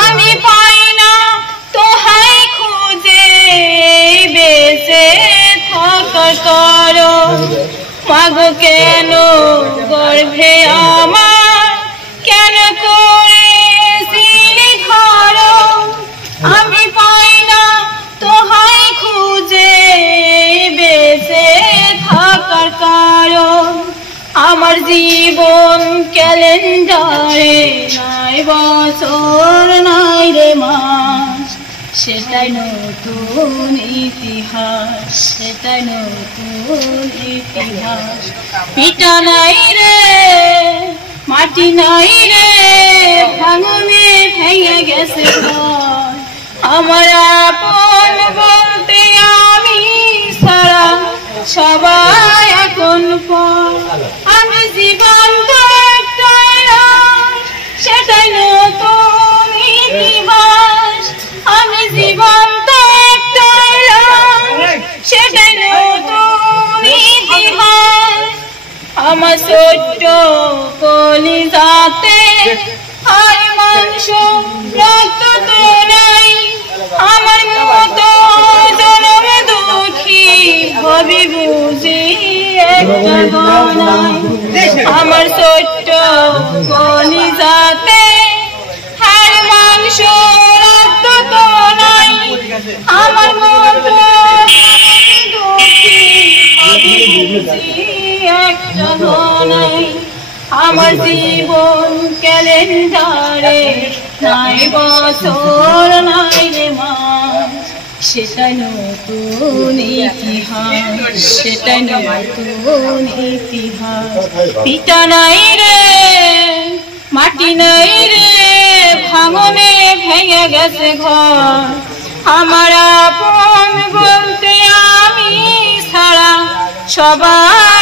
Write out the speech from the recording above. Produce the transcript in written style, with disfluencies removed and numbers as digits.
আমি পাই না তোহাই খুঁজে বেঁচে থাকার কারণ মাগো কেন গর্ভে আমার কেন করেছিলি ধরো আমি পাই না তোহাই খুঁজে বেঁচে থাকার কারণ আমার জীবন ক্যালেন্ডারে নাই বছর নাই রে মাস সেটাই নতুন ইতিহাস সেটাই নতুন ইতিহাস পিতা নাই রে মাটি নাই রে ভাঙনে ভেঙে গেছে ঘর আমার আপন বলতে আমি সারা সবাই এখন পর আমি জীবন সেটাই নতুন ইতিহাস আমি জীবন সেটাই নতুন ইতিহাস আমার ছোট্ট কলিজাতে আর মাংস রক্ত তো নাই আমার মতো জনম দুঃখী হবি বুঝি একটা গনাই আমার ছোট্ট কলিজাতে আর মাংস রক্ত তো নাই আমার মতো দুঃখী হবি বুঝি একটা গনাই আমার জীবন ক্যালেন্ডারে নাই বছর নাই রে মাস সেটাই নতুন ইতিহাস সেটাই নতুন ইতিহাস পিতা নাই রে মাটি নাই রে ভাঙনে ভেঙে গেছে ঘর আমার আপন বলতে আমি ছাড়া সবাই